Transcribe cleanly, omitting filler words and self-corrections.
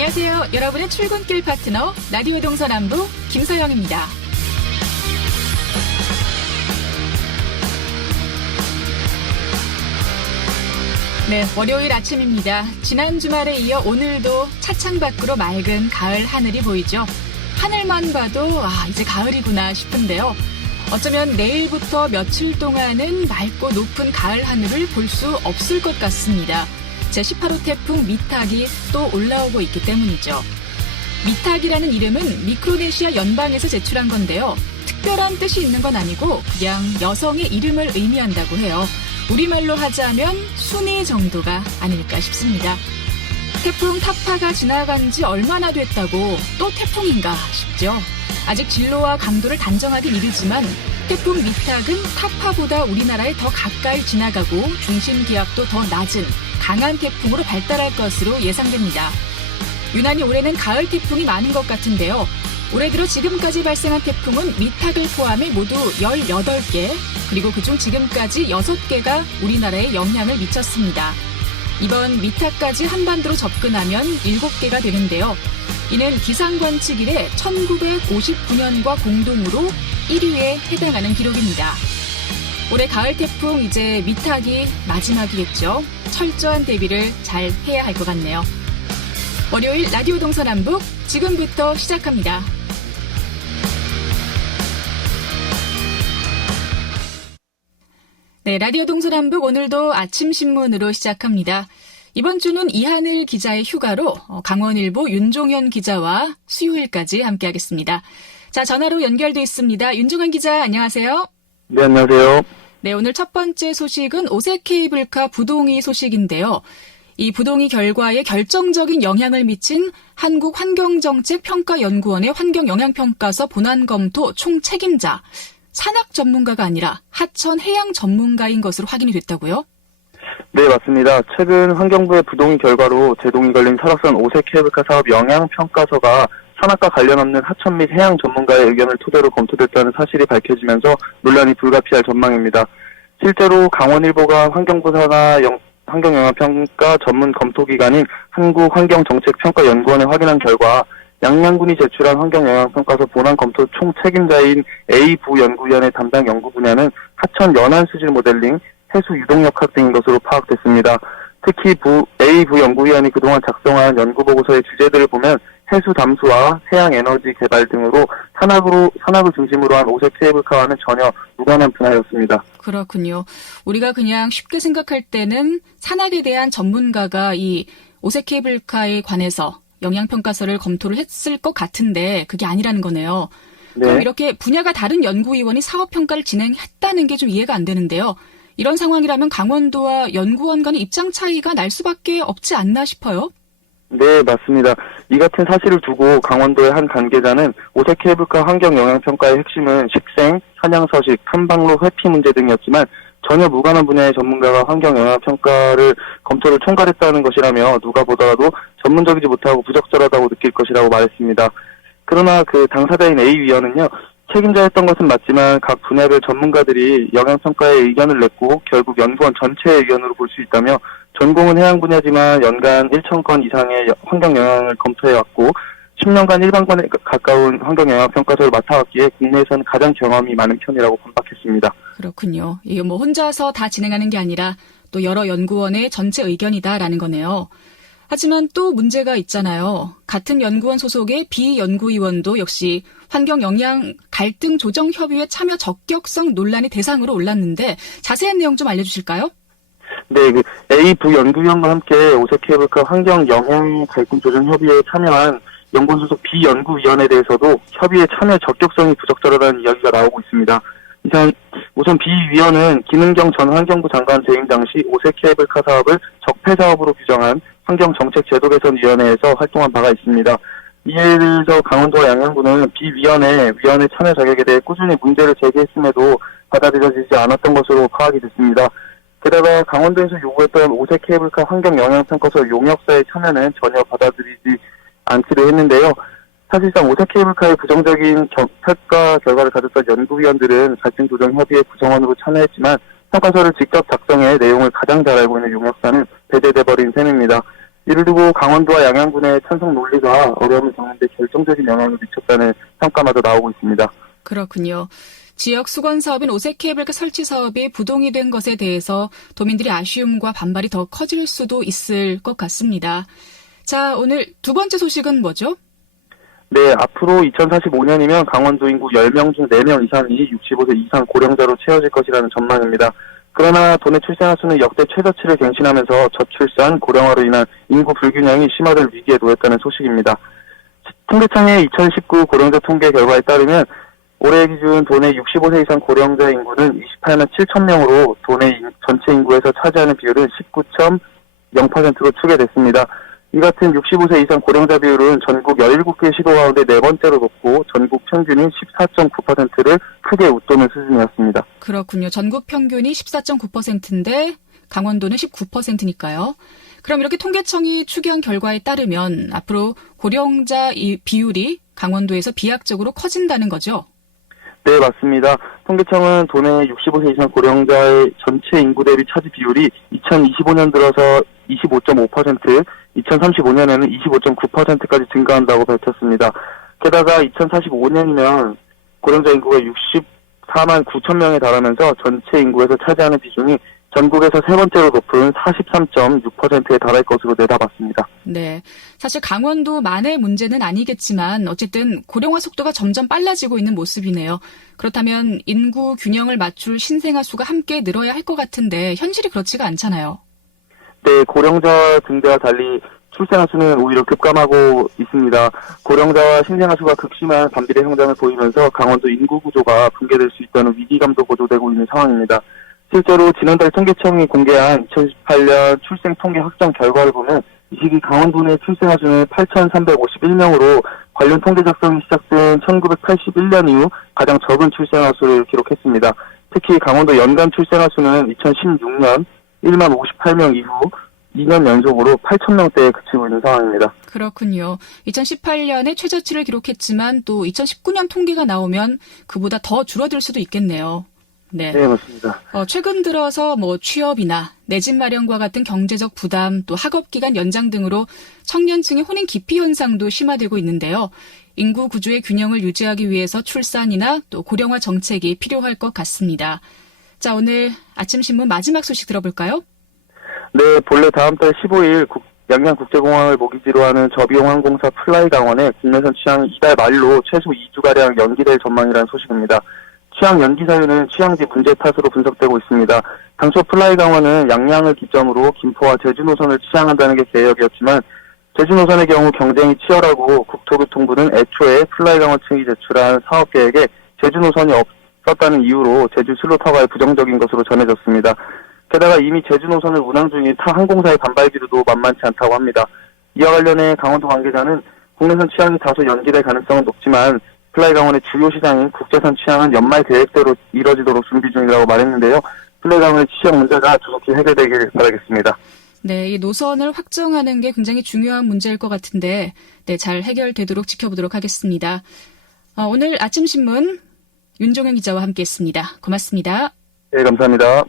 안녕하세요. 여러분의 출근길 파트너 라디오 동서남북 김서영입니다. 네, 월요일 아침입니다. 지난 주말에 이어 오늘도 차창 밖으로 맑은 가을 하늘이 보이죠. 하늘만 봐도 이제 가을이구나 싶은데요. 어쩌면 내일부터 며칠 동안은 맑고 높은 가을 하늘을 볼 수 없을 것 같습니다. 제18호 태풍 미탁이 또 올라오고 있기 때문이죠. 미탁이라는 이름은 미크로네시아 연방에서 제출한 건데요. 특별한 뜻이 있는 건 아니고 그냥 여성의 이름을 의미한다고 해요. 우리말로 하자면 순이 정도가 아닐까 싶습니다. 태풍 타파가 지나간 지 얼마나 됐다고 또 태풍인가 싶죠. 아직 진로와 강도를 단정하기 이르지만 태풍 미탁은 타파보다 우리나라에 더 가까이 지나가고 중심 기압도 더 낮은 강한 태풍으로 발달할 것으로 예상됩니다. 유난히 올해는 가을 태풍이 많은 것 같은데요. 올해 들어 지금까지 발생한 태풍은 미탁을 포함해 모두 18개, 그리고 그중 지금까지 6개가 우리나라에 영향을 미쳤습니다. 이번 미탁까지 한반도로 접근하면 7개가 되는데요. 이는 기상관측 이래 1959년과 공동으로 1위에 해당하는 기록입니다. 올해 가을 태풍 이제 미탁이 마지막이겠죠. 철저한 대비를 잘 해야 할 것 같네요. 월요일 라디오 동서남북 지금부터 시작합니다. 네, 라디오 동서남북 오늘도 아침 신문으로 시작합니다. 이번 주는 이하늘 기자의 휴가로 강원일보 윤종현 기자와 수요일까지 함께하겠습니다. 자, 전화로 연결돼 있습니다. 윤종현 기자, 안녕하세요. 네, 안녕하세요. 네, 오늘 첫 번째 소식은 오색 케이블카 부동의 소식인데요. 이 부동의 결과에 결정적인 영향을 미친 한국환경정책평가연구원의 환경영향평가서 본안검토 총책임자, 산악 전문가가 아니라 하천 해양 전문가인 것으로 확인이 됐다고요? 네, 맞습니다. 최근 환경부의 부동의 결과로 제동이 걸린 설악산 오색 케이블카 사업 영향평가서가 산악과 관련 없는 하천 및 해양 전문가의 의견을 토대로 검토됐다는 사실이 밝혀지면서 논란이 불가피할 전망입니다. 실제로 강원일보가 환경부 산하 환경영향평가 전문 검토기관인 한국환경정책평가연구원에 확인한 결과 양양군이 제출한 환경영향평가서 본안 검토 총책임자인 A부연구위원회 담당 연구 분야는 하천 연안 수질 모델링, 해수 유동역학 등인 것으로 파악됐습니다. 특히 A부연구위원이 그동안 작성한 연구보고서의 주제들을 보면 해수 담수와 해양 에너지 개발 등으로 산악을 중심으로 한 오색 케이블카와는 전혀 무관한 분야였습니다. 그렇군요. 우리가 그냥 쉽게 생각할 때는 산악에 대한 전문가가 이 오색 케이블카에 관해서 영향평가서를 검토를 했을 것 같은데 그게 아니라는 거네요. 네. 그럼 이렇게 분야가 다른 연구위원이 사업평가를 진행했다는 게 좀 이해가 안 되는데요. 이런 상황이라면 강원도와 연구원 간의 입장 차이가 날 수밖에 없지 않나 싶어요. 네, 맞습니다. 이 같은 사실을 두고 강원도의 한 관계자는 오색 케이블카 환경영향평가의 핵심은 식생, 사냥서식, 탐방로 회피 문제 등이었지만 전혀 무관한 분야의 전문가가 환경영향평가를 검토를 총괄했다는 것이라며 누가 보더라도 전문적이지 못하고 부적절하다고 느낄 것이라고 말했습니다. 그러나 그 당사자인 A위원은요, 책임자였던 것은 맞지만 각 분야별 전문가들이 영향평가에 의견을 냈고 결국 연구원 전체의 의견으로 볼 수 있다며 전공은 해양 분야지만 연간 1,000건 이상의 환경영향을 검토해왔고 10년간 일반권에 가까운 환경영향평가서를 맡아왔기에 국내에서는 가장 경험이 많은 편이라고 반박했습니다. 그렇군요. 이게 혼자서 다 진행하는 게 아니라 또 여러 연구원의 전체 의견이다라는 거네요. 하지만 또 문제가 있잖아요. 같은 연구원 소속의 비연구위원도 역시 환경영향 갈등 조정협의회 참여 적격성 논란의 대상으로 올랐는데 자세한 내용 좀 알려주실까요? 네, A부연구위원과 함께 오색 케이블카 환경영향 갈등 조정협의회에 참여한 연구원 소속 비연구위원에 대해서도 협의회 참여 적격성이 부적절하다는 이야기가 나오고 있습니다. 우선 비위원은 김은경 전 환경부 장관 재임 당시 오색 케이블카 사업을 적폐 사업으로 규정한 환경정책제도개선위원회에서 활동한 바가 있습니다. 이에 대해서 강원도와 양양군은 비위원회 참여 자격에 대해 꾸준히 문제를 제기했음에도 받아들여지지 않았던 것으로 파악이 됐습니다. 게다가 강원도에서 요구했던 오색 케이블카 환경영향평가서 용역사의 참여는 전혀 받아들이지 않기로 했는데요. 사실상 오색 케이블카의 부정적인 평가 결과를 가졌던 연구위원들은 갈등조정협의회 구성원으로 참여했지만 평가서를 직접 작성해 내용을 가장 잘 알고 있는 용역사는 배제돼버린 셈입니다. 이를 두고 강원도와 양양군의 편성 논리가 어려움을 겪는 데 결정적인 영향을 미쳤다는 평가마저 나오고 있습니다. 그렇군요. 지역 수건 사업인 오색 케이블카 설치 사업이 부동이 된 것에 대해서 도민들의 아쉬움과 반발이 더 커질 수도 있을 것 같습니다. 자, 오늘 두 번째 소식은 뭐죠? 네, 앞으로 2045년이면 강원도 인구 10명 중 4명 이상이 65세 이상 고령자로 채워질 것이라는 전망입니다. 그러나 도내 출생아 수는 역대 최저치를 갱신하면서 저출산, 고령화로 인한 인구 불균형이 심화될 위기에 놓였다는 소식입니다. 통계청의 2019 고령자 통계 결과에 따르면 올해 기준 도내 65세 이상 고령자 인구는 28만 7천 명으로 도내 전체 인구에서 차지하는 비율은 19.0%로 추계됐습니다. 이 같은 65세 이상 고령자 비율은 전국 17개 시도 가운데 네 번째로 높고 전국 평균인 14.9%를 크게 웃도는 수준이었습니다. 그렇군요. 전국 평균이 14.9%인데 강원도는 19%니까요. 그럼 이렇게 통계청이 추계한 결과에 따르면 앞으로 고령자 비율이 강원도에서 비약적으로 커진다는 거죠? 네, 맞습니다. 통계청은 도내 65세 이상 고령자의 전체 인구 대비 차지 비율이 2025년 들어서 25.5%, 2035년에는 25.9%까지 증가한다고 밝혔습니다. 게다가 2045년이면 고령자 인구가 64만 9천 명에 달하면서 전체 인구에서 차지하는 비중이 전국에서 세 번째로 높은 43.6%에 달할 것으로 내다봤습니다. 네. 사실 강원도만의 문제는 아니겠지만 어쨌든 고령화 속도가 점점 빨라지고 있는 모습이네요. 그렇다면 인구 균형을 맞출 신생아 수가 함께 늘어야 할 것 같은데 현실이 그렇지가 않잖아요. 네, 고령자 증대와 달리 출생아 수는 오히려 급감하고 있습니다. 고령자와 신생아 수가 극심한 반비례 성장을 보이면서 강원도 인구 구조가 붕괴될 수 있다는 위기감도 고조되고 있는 상황입니다. 실제로 지난달 통계청이 공개한 2018년 출생 통계 확정 결과를 보면 이 시기 강원도 내 출생아 수는 8,351명으로 관련 통계 작성이 시작된 1981년 이후 가장 적은 출생아 수를 기록했습니다. 특히 강원도 연간 출생아 수는 2016년 1만 58명 이후 2년 연속으로 8,000명대에 그치고 있는 상황입니다. 그렇군요. 2018년에 최저치를 기록했지만 또 2019년 통계가 나오면 그보다 더 줄어들 수도 있겠네요. 네. 네, 맞습니다. 최근 들어서 취업이나 내 집 마련과 같은 경제적 부담, 또 학업 기간 연장 등으로 청년층의 혼인 기피 현상도 심화되고 있는데요. 인구 구조의 균형을 유지하기 위해서 출산이나 또 고령화 정책이 필요할 것 같습니다. 자, 오늘 아침 신문 마지막 소식 들어볼까요? 네, 본래 다음 달 15일 양양국제공항을 모기지로 하는 저비용 항공사 플라이 강원의 국내선 취항이 이달 말로 최소 2주가량 연기될 전망이라는 소식입니다. 취항 연기 사유는 취항지 문제 탓으로 분석되고 있습니다. 당초 플라이 강원은 양양을 기점으로 김포와 제주 노선을 취항한다는 게 계획이었지만 제주 노선의 경우 경쟁이 치열하고 국토교통부는 애초에 플라이 강원 측이 제출한 사업 계획에 제주 노선이 없었다는 이유로 제주 슬로터가의 부정적인 것으로 전해졌습니다. 게다가 이미 제주 노선을 운항 중인 타 항공사의 반발 기류도 만만치 않다고 합니다. 이와 관련해 강원도 관계자는 국내선 취항이 다소 연기될 가능성은 높지만 플라이 강원의 주요 시장인 국제선 취항은 연말 계획대로 이뤄지도록 준비 중이라고 말했는데요. 플라이 강원의 취항 문제가 조속히 해결되길 바라겠습니다. 네, 이 노선을 확정하는 게 굉장히 중요한 문제일 것 같은데 잘 해결되도록 지켜보도록 하겠습니다. 오늘 아침 신문 윤종현 기자와 함께했습니다. 고맙습니다. 네, 감사합니다.